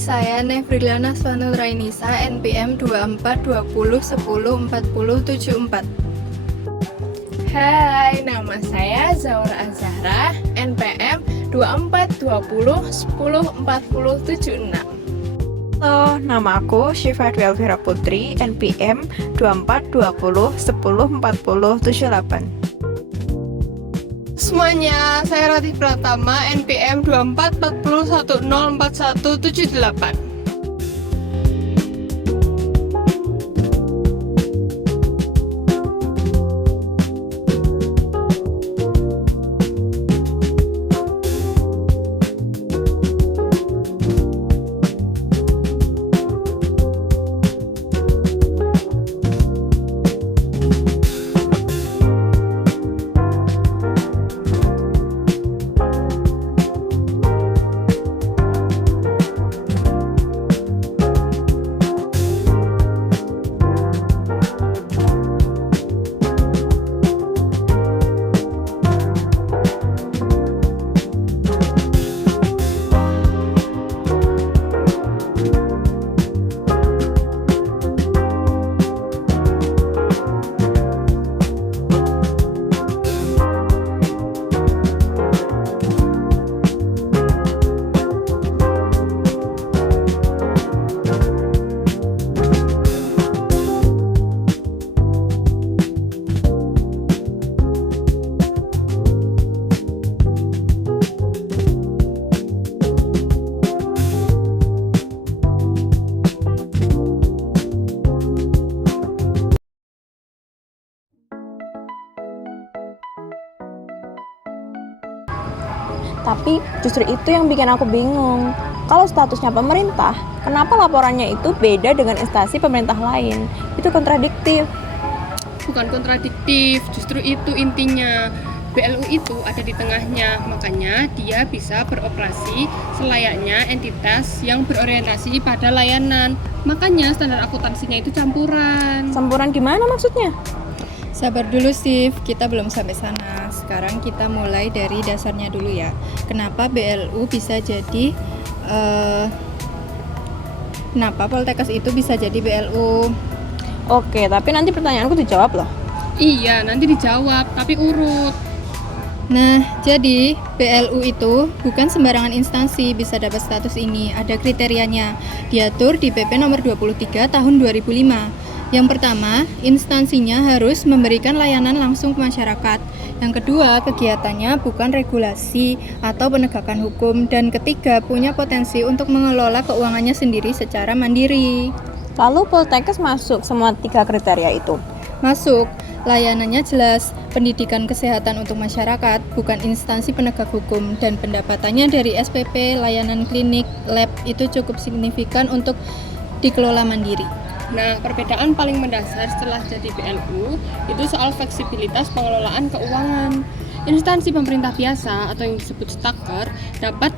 saya Nefriliana Swanul Rainisa, NPM 2420104074. Hai, nama saya Zaura Azahra, NPM 2420104076. Halo, nama aku Syifa Dwi Elvira Putri, NPM 2420104078. Semuanya, saya Ratih Pratama, NPM 2440104178. Tapi justru itu yang bikin aku bingung. Kalau statusnya pemerintah, kenapa laporannya itu beda dengan instansi pemerintah lain? Itu kontradiktif. Bukan kontradiktif, justru itu intinya. BLU itu ada di tengahnya, makanya dia bisa beroperasi selayaknya entitas yang berorientasi pada layanan. Makanya standar akuntansinya itu campuran. Campuran gimana maksudnya? Sabar dulu Sif, kita belum sampai sana. Sekarang kita mulai dari dasarnya dulu ya. Kenapa BLU bisa jadi kenapa Poltekkes itu bisa jadi BLU? Oke, tapi nanti pertanyaanku dijawab loh. Iya, nanti dijawab, tapi urut. Nah, jadi BLU itu bukan sembarangan instansi bisa dapat status ini. Ada kriterianya. Diatur di PP nomor 23 tahun 2005. Yang pertama, instansinya harus memberikan layanan langsung ke masyarakat. Yang kedua, kegiatannya bukan regulasi atau penegakan hukum. Dan ketiga, punya potensi untuk mengelola keuangannya sendiri secara mandiri. Lalu Poltekkes masuk semua 3 kriteria itu? Masuk. Layanannya jelas, pendidikan kesehatan untuk masyarakat, bukan instansi penegak hukum, dan pendapatannya dari SPP, layanan klinik, lab itu cukup signifikan untuk dikelola mandiri. Nah, perbedaan paling mendasar setelah jadi BLU itu soal fleksibilitas pengelolaan keuangan. Instansi pemerintah biasa atau yang disebut staker dapat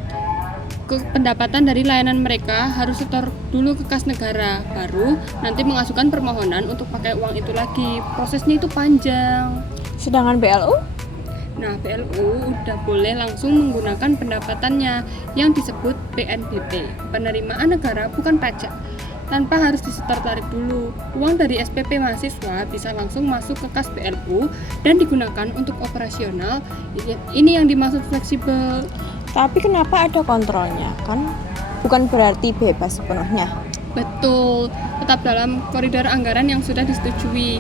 pendapatan dari layanan mereka harus setor dulu ke kas negara, baru nanti mengajukan permohonan untuk pakai uang itu lagi. Prosesnya itu panjang. Sedangkan BLU? Nah, BLU udah boleh langsung menggunakan pendapatannya yang disebut PNBP, penerimaan negara bukan pajak, tanpa harus disetor tarif dulu. Uang dari SPP mahasiswa bisa langsung masuk ke kas BLU dan digunakan untuk operasional. Ini yang dimaksud fleksibel. Tapi kenapa ada kontrolnya? Kan bukan berarti bebas sepenuhnya. Betul, tetap dalam koridor anggaran yang sudah disetujui,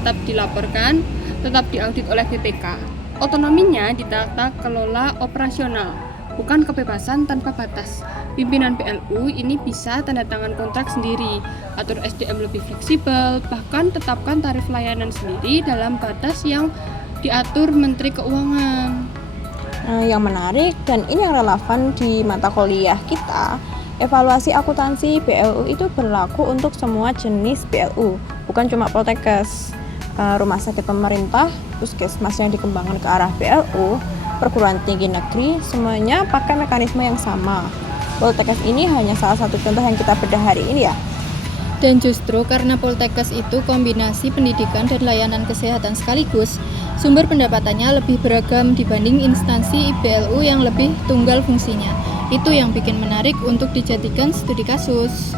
tetap dilaporkan, tetap diaudit oleh BPK. Otonominya di tata kelola operasional, bukan kebebasan tanpa batas. Pimpinan BLU ini bisa tanda tangan kontrak sendiri, atur SDM lebih fleksibel, bahkan tetapkan tarif layanan sendiri dalam batas yang diatur Menteri Keuangan. Yang menarik dan ini yang relevan di mata kuliah kita, evaluasi akuntansi BLU itu berlaku untuk semua jenis BLU, bukan cuma Poltekkes. Rumah sakit pemerintah, puskesmas yang dikembangkan ke arah BLU, perguruan tinggi negeri, semuanya pakai mekanisme yang sama. Poltekkes ini hanya salah satu contoh yang kita bedah hari ini ya. Dan justru karena Poltekkes itu kombinasi pendidikan dan layanan kesehatan sekaligus, sumber pendapatannya lebih beragam dibanding instansi BLU yang lebih tunggal fungsinya. Itu yang bikin menarik untuk dijadikan studi kasus.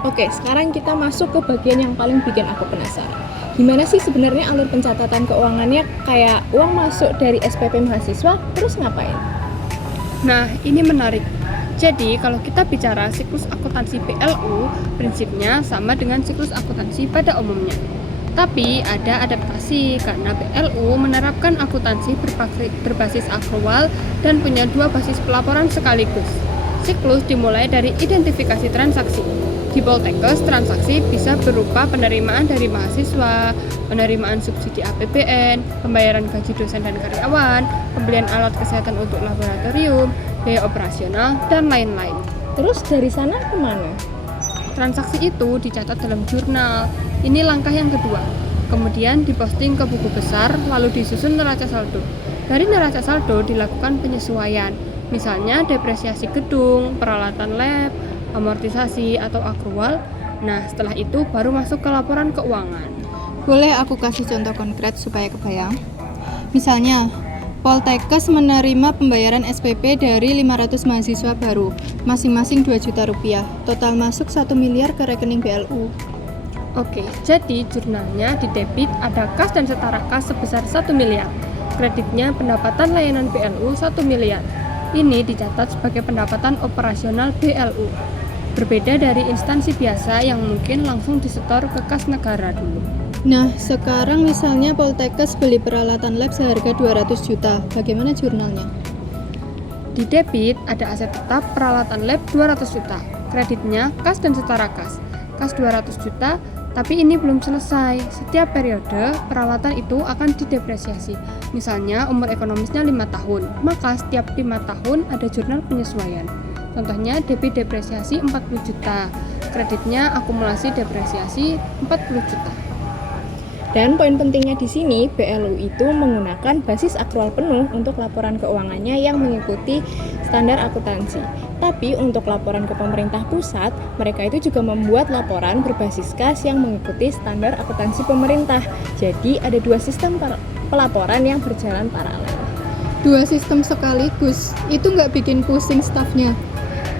Oke, sekarang kita masuk ke bagian yang paling bikin aku penasaran. Gimana sih sebenarnya alur pencatatan keuangannya? Kayak uang masuk dari SPP mahasiswa, terus ngapain? Nah, ini menarik. Jadi, kalau kita bicara siklus akuntansi PLU, prinsipnya sama dengan siklus akuntansi pada umumnya. Tapi ada adaptasi karena PLU menerapkan akuntansi berbasis akrual dan punya dua basis pelaporan sekaligus. Siklus dimulai dari identifikasi transaksi. Di Poltekkes, transaksi bisa berupa penerimaan dari mahasiswa, penerimaan subsidi APBN, pembayaran gaji dosen dan karyawan, pembelian alat kesehatan untuk laboratorium, biaya operasional, dan lain-lain. Terus dari sana kemana? Transaksi itu dicatat dalam jurnal. Ini langkah yang kedua. Kemudian diposting ke buku besar, lalu disusun neraca saldo. Dari neraca saldo dilakukan penyesuaian, misalnya depresiasi gedung, peralatan lab, amortisasi atau akrual. Nah, setelah itu baru masuk ke laporan keuangan. Boleh aku kasih contoh konkret supaya kebayang? Misalnya, Poltekkes menerima pembayaran SPP dari 500 mahasiswa baru, masing-masing 2 juta rupiah. Total masuk 1 miliar ke rekening BLU. Oke, jadi jurnalnya di debit ada kas dan setara kas sebesar 1 miliar. Kreditnya pendapatan layanan BLU 1 miliar. Ini dicatat sebagai pendapatan operasional BLU. Berbeda dari instansi biasa yang mungkin langsung disetor ke kas negara dulu. Nah, sekarang misalnya Poltekkes beli peralatan lab seharga 200 juta. Bagaimana jurnalnya? Di debit ada aset tetap peralatan lab 200 juta. Kreditnya kas dan setara kas. Kas 200 juta, tapi ini belum selesai. Setiap periode, peralatan itu akan didepresiasi. Misalnya, umur ekonomisnya 5 tahun, maka setiap 5 tahun ada jurnal penyesuaian. Contohnya, debit depresiasi 40 juta, kreditnya akumulasi depresiasi 40 juta. Dan poin pentingnya di sini, BLU itu menggunakan basis akrual penuh untuk laporan keuangannya yang mengikuti standar akuntansi. Tapi untuk laporan ke pemerintah pusat, mereka itu juga membuat laporan berbasis kas yang mengikuti standar akuntansi pemerintah. Jadi ada dua sistem pelaporan yang berjalan paralel. Dua sistem sekaligus, itu nggak bikin pusing stafnya.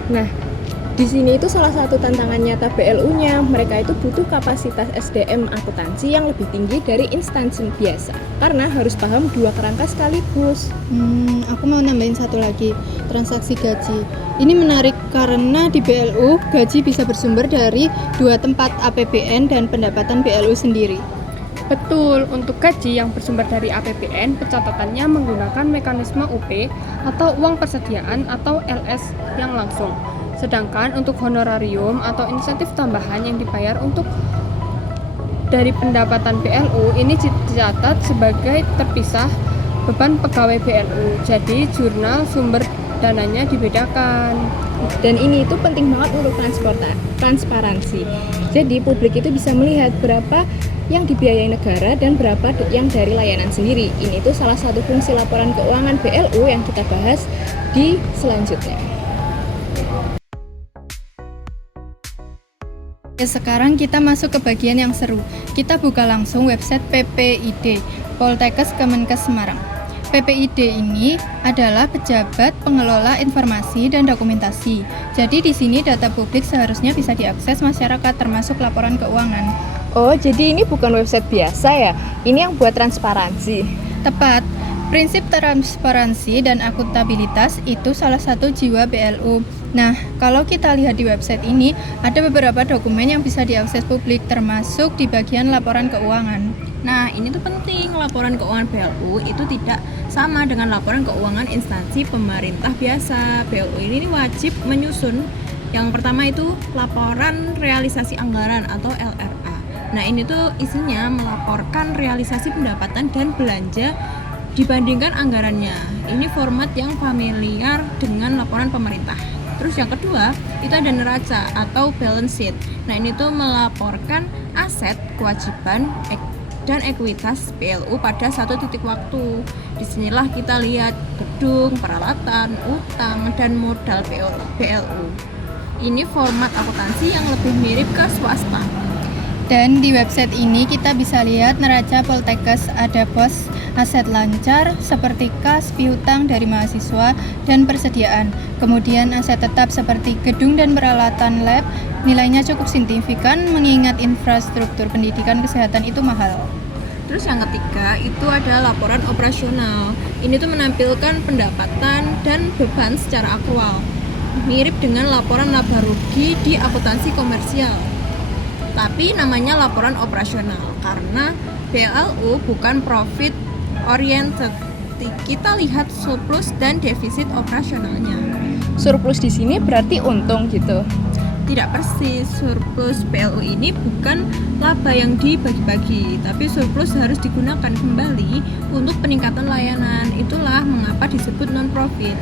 Nah, di sini itu salah satu tantangan nyata BLU-nya. Mereka itu butuh kapasitas SDM akuntansi yang lebih tinggi dari instansi biasa, karena harus paham dua kerangka sekaligus. Aku mau nambahin satu lagi, transaksi gaji. Ini menarik karena di BLU, gaji bisa bersumber dari dua tempat, APBN dan pendapatan BLU sendiri. Betul, untuk gaji yang bersumber dari APBN, pencatatannya menggunakan mekanisme UP atau uang persediaan atau LS yang langsung. Sedangkan untuk honorarium atau insentif tambahan yang dibayar untuk dari pendapatan BLU ini dicatat sebagai terpisah beban pegawai BLU. Jadi jurnal sumber dananya dibedakan. Dan ini itu penting banget untuk transparansi. Jadi publik itu bisa melihat berapa yang dibiayai negara dan berapa yang dari layanan sendiri. Ini itu salah satu fungsi laporan keuangan BLU yang kita bahas di selanjutnya. Sekarang kita masuk ke bagian yang seru. Kita buka langsung website PPID, Poltekkes Kemenkes Semarang. PPID ini adalah pejabat pengelola informasi dan dokumentasi. Jadi di sini data publik seharusnya bisa diakses masyarakat termasuk laporan keuangan. Oh, jadi ini bukan website biasa ya? Ini yang buat transparansi. Tepat. Prinsip transparansi dan akuntabilitas itu salah satu jiwa BLU. Nah, kalau kita lihat di website ini, ada beberapa dokumen yang bisa diakses publik, termasuk di bagian laporan keuangan. Nah, ini tuh penting, laporan keuangan BLU itu tidak sama dengan laporan keuangan instansi pemerintah biasa. BLU ini wajib menyusun, yang pertama itu laporan realisasi anggaran atau LRA. Nah, ini tuh isinya melaporkan realisasi pendapatan dan belanja dibandingkan anggarannya. Ini format yang familiar dengan laporan pemerintah. Terus yang kedua, itu ada neraca atau balance sheet. Nah, ini tuh melaporkan aset, kewajiban, dan ekuitas BLU pada satu titik waktu. Disinilah kita lihat gedung, peralatan, utang, dan modal BLU. Ini format akuntansi yang lebih mirip ke swasta. Dan di website ini kita bisa lihat neraca Poltekkes ada pos aset lancar seperti kas, piutang dari mahasiswa, dan persediaan. Kemudian aset tetap seperti gedung dan peralatan lab nilainya cukup signifikan mengingat infrastruktur pendidikan kesehatan itu mahal. Terus yang ketiga itu ada laporan operasional. Ini tuh menampilkan pendapatan dan beban secara akrual. Mirip dengan laporan laba rugi di akuntansi komersial. Tapi namanya laporan operasional karena BLU bukan profit oriented. Kita lihat surplus dan defisit operasionalnya. Surplus di sini berarti untung gitu. Tidak persis, surplus BLU ini bukan laba yang dibagi-bagi, tapi surplus harus digunakan kembali untuk peningkatan layanan. Itulah mengapa disebut non-profit.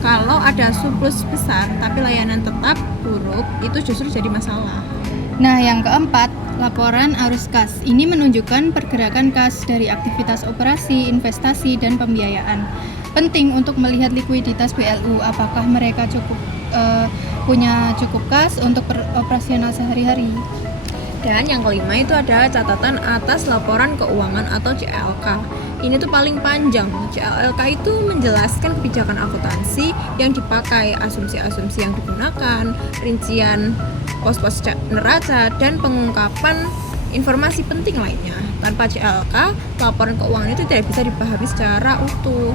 Kalau ada surplus besar tapi layanan tetap buruk, itu justru jadi masalah. Nah, yang keempat, laporan arus kas. Ini menunjukkan pergerakan kas dari aktivitas operasi, investasi, dan pembiayaan. Penting untuk melihat likuiditas BLU, apakah mereka punya cukup kas untuk operasional sehari-hari. Dan yang kelima itu ada catatan atas laporan keuangan atau CLK. Ini tuh paling panjang. CLK itu menjelaskan kebijakan akuntansi yang dipakai, asumsi-asumsi yang digunakan, rincian pos-pos neraca, dan pengungkapan informasi penting lainnya. Tanpa CLK, laporan keuangan itu tidak bisa dipahami secara utuh.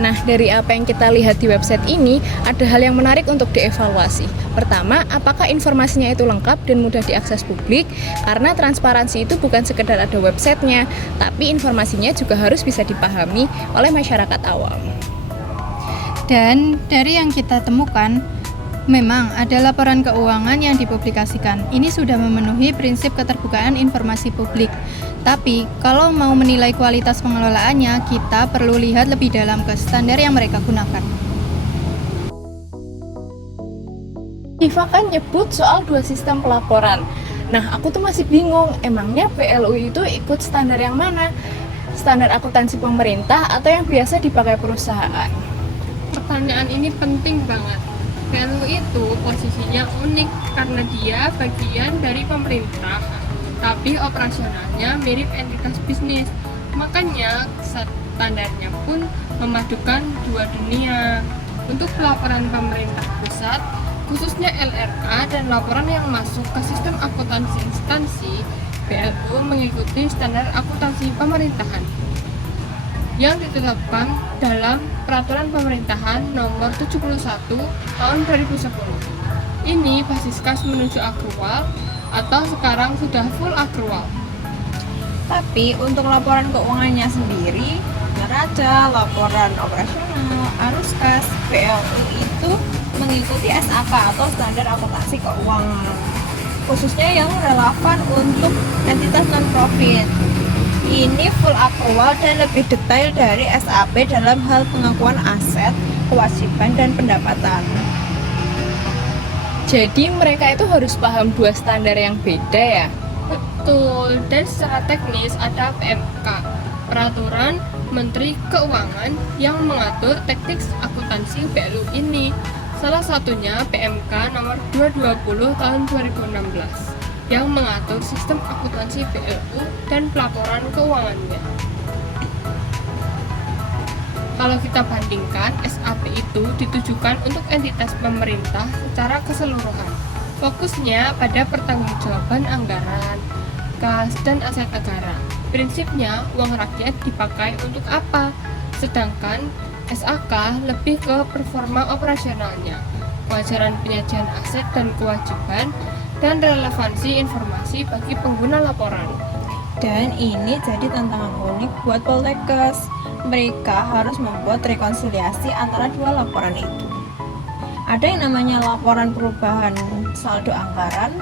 Nah, dari apa yang kita lihat di website ini, ada hal yang menarik untuk dievaluasi. Pertama, apakah informasinya itu lengkap dan mudah diakses publik? Karena transparansi itu bukan sekedar ada websitenya, tapi informasinya juga harus bisa dipahami oleh masyarakat awam. Dan dari yang kita temukan, memang ada laporan keuangan yang dipublikasikan. Ini sudah memenuhi prinsip keterbukaan informasi publik. Tapi, kalau mau menilai kualitas pengelolaannya, kita perlu lihat lebih dalam ke standar yang mereka gunakan. Iva kan nyebut soal 2 sistem pelaporan. Nah, aku tuh masih bingung, emangnya PLU itu ikut standar yang mana? Standar akuntansi pemerintah atau yang biasa dipakai perusahaan? Pertanyaan ini penting banget. PLU itu posisinya unik karena dia bagian dari pemerintah, tapi operasionalnya mirip entitas bisnis. Makanya standarnya pun memadukan dua dunia. Untuk laporan pemerintah pusat, khususnya LRA dan laporan yang masuk ke sistem akuntansi instansi, PLU mengikuti standar akuntansi pemerintahan yang ditetapkan dalam Peraturan Pemerintahan Nomor 71 Tahun 2010. Ini basis kas menuju akrual atau sekarang sudah full akrual. Tapi untuk laporan keuangannya sendiri, neraca, laporan operasional, arus kas, PLU itu mengikuti SAK atau standar akuntansi keuangan, khususnya yang relevan untuk entitas non-profit. Ini full akrual dan lebih detail dari SAP dalam hal pengakuan aset, kewajiban, dan pendapatan. Jadi mereka itu harus paham 2 standar yang beda ya? Betul, dan secara teknis ada PMK, Peraturan Menteri Keuangan yang mengatur teknik akuntansi PLU ini. Salah satunya PMK nomor 220 tahun 2016 yang mengatur sistem akuntansi PLU dan pelaporan keuangannya. Kalau kita bandingkan, SAP itu ditujukan untuk entitas pemerintah secara keseluruhan. Fokusnya pada pertanggungjawaban anggaran, kas, dan aset negara. Prinsipnya, uang rakyat dipakai untuk apa? Sedangkan SAK lebih ke performa operasionalnya, kewajaran penyajian aset dan kewajiban, dan relevansi informasi bagi pengguna laporan. Dan ini jadi tantangan unik buat Poltekkes. Mereka harus membuat rekonsiliasi antara 2 laporan itu. Ada yang namanya laporan perubahan saldo anggaran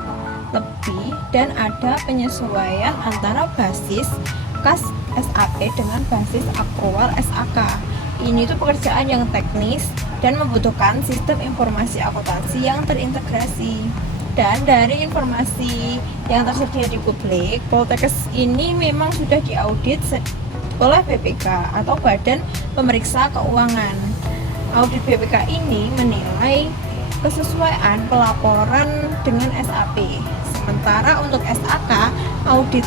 lebih, dan ada penyesuaian antara basis kas SAP dengan basis akrual SAK. Ini tuh pekerjaan yang teknis dan membutuhkan sistem informasi akuntansi yang terintegrasi. Dan dari informasi yang tersedia di publik, Poltekkes ini memang sudah diaudit oleh BPK atau Badan Pemeriksa Keuangan. Audit BPK ini menilai kesesuaian pelaporan dengan SAP. Sementara untuk SAK, audit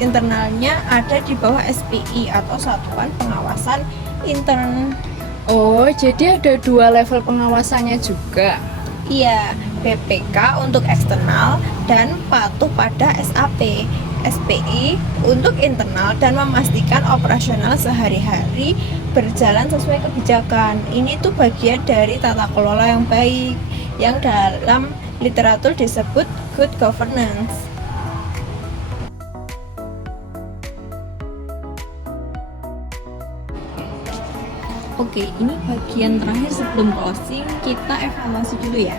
internalnya ada di bawah SPI atau Satuan Pengawasan Intern. Oh, jadi ada 2 level pengawasannya juga. Iya, BPK untuk eksternal dan patuh pada SAP. SPI untuk internal dan memastikan operasional sehari-hari berjalan sesuai kebijakan. Ini tuh bagian dari tata kelola yang baik, yang dalam literatur disebut good governance. Oke, ini bagian terakhir sebelum closing, kita evaluasi dulu ya.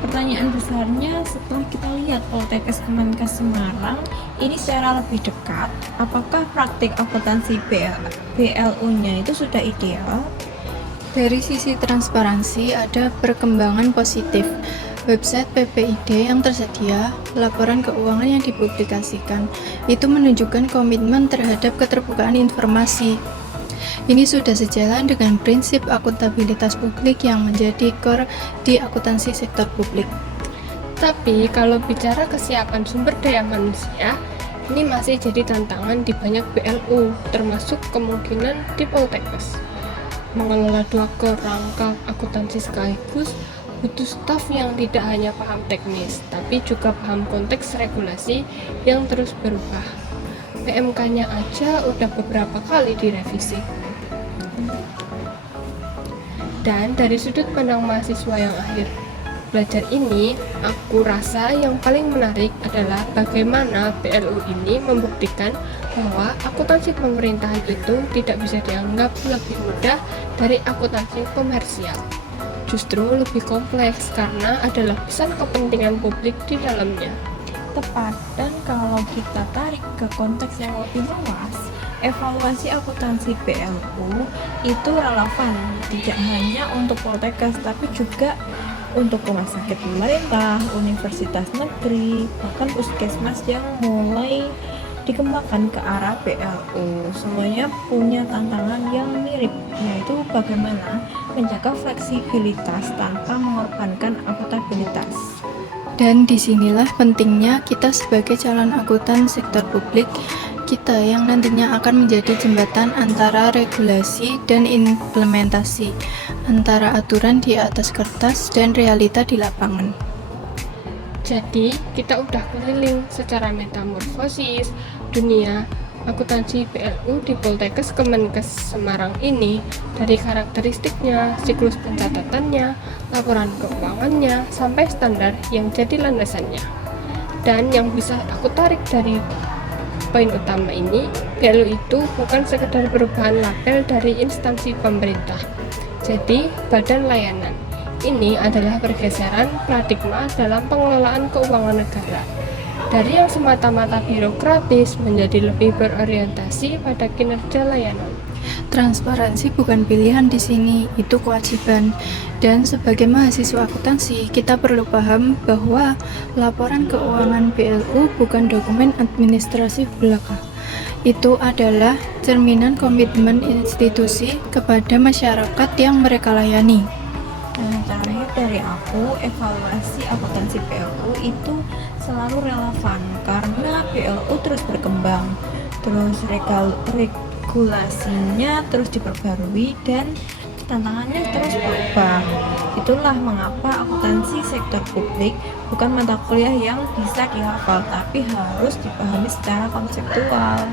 Pertanyaan besarnya setelah kita lihat Poltekkes Kemenkes Semarang ini secara lebih dekat, apakah praktik akuntansi BLU-nya itu sudah ideal? Dari sisi transparansi ada perkembangan positif. Website PPID yang tersedia, laporan keuangan yang dipublikasikan, itu menunjukkan komitmen terhadap keterbukaan informasi. Ini sudah sejalan dengan prinsip akuntabilitas publik yang menjadi core di akuntansi sektor publik. Tapi kalau bicara kesiapan sumber daya manusia, ini masih jadi tantangan di banyak BLU, termasuk kemungkinan di Poltekkes. Mengelola 2 kerangka akuntansi sekaligus butuh staf yang tidak hanya paham teknis, tapi juga paham konteks regulasi yang terus berubah. PMK-nya aja udah beberapa kali direvisi. Dan dari sudut pandang mahasiswa yang akhir belajar ini, aku rasa yang paling menarik adalah bagaimana BLU ini membuktikan bahwa akuntansi pemerintahan itu tidak bisa dianggap lebih mudah dari akuntansi komersial. Justru lebih kompleks karena ada lapisan kepentingan publik di dalamnya. Tepat, dan kalau kita tarik ke konteks yang lebih luas, evaluasi akuntansi BLU itu relevan tidak hanya untuk Poltekkes tapi juga untuk rumah sakit pemerintah, universitas negeri, bahkan puskesmas yang mulai dikembangkan ke arah BLU. Semuanya punya tantangan yang mirip, yaitu bagaimana menjaga fleksibilitas tanpa mengorbankan akuntabilitas. Dan disinilah pentingnya kita sebagai calon akuntan sektor publik, kita yang nantinya akan menjadi jembatan antara regulasi dan implementasi, antara aturan di atas kertas dan realita di lapangan. Jadi, kita udah keliling secara metamorfosis dunia akuntansi BLU di Poltekkes Kemenkes Semarang ini, dari karakteristiknya, siklus pencatatannya, laporan keuangannya, sampai standar yang jadi landasannya. Dan yang bisa aku tarik dari poin utama ini, BLU itu bukan sekedar perubahan label dari instansi pemerintah, jadi badan layanan. Ini adalah pergeseran paradigma dalam pengelolaan keuangan negara. Dari yang semata-mata birokratis menjadi lebih berorientasi pada kinerja layanan. Transparansi bukan pilihan di sini, itu kewajiban. Dan sebagai mahasiswa akuntansi, kita perlu paham bahwa laporan keuangan BLU bukan dokumen administrasi belaka. Itu adalah cerminan komitmen institusi kepada masyarakat yang mereka layani. Terakhir dari aku, evaluasi akuntansi BLU itu selalu relevan karena BLU terus berkembang, terus regulasinya terus diperbarui dan tantangannya terus berubah. Itulah mengapa akuntansi sektor publik bukan mata kuliah yang bisa dihafal, tapi harus dipahami secara konseptual.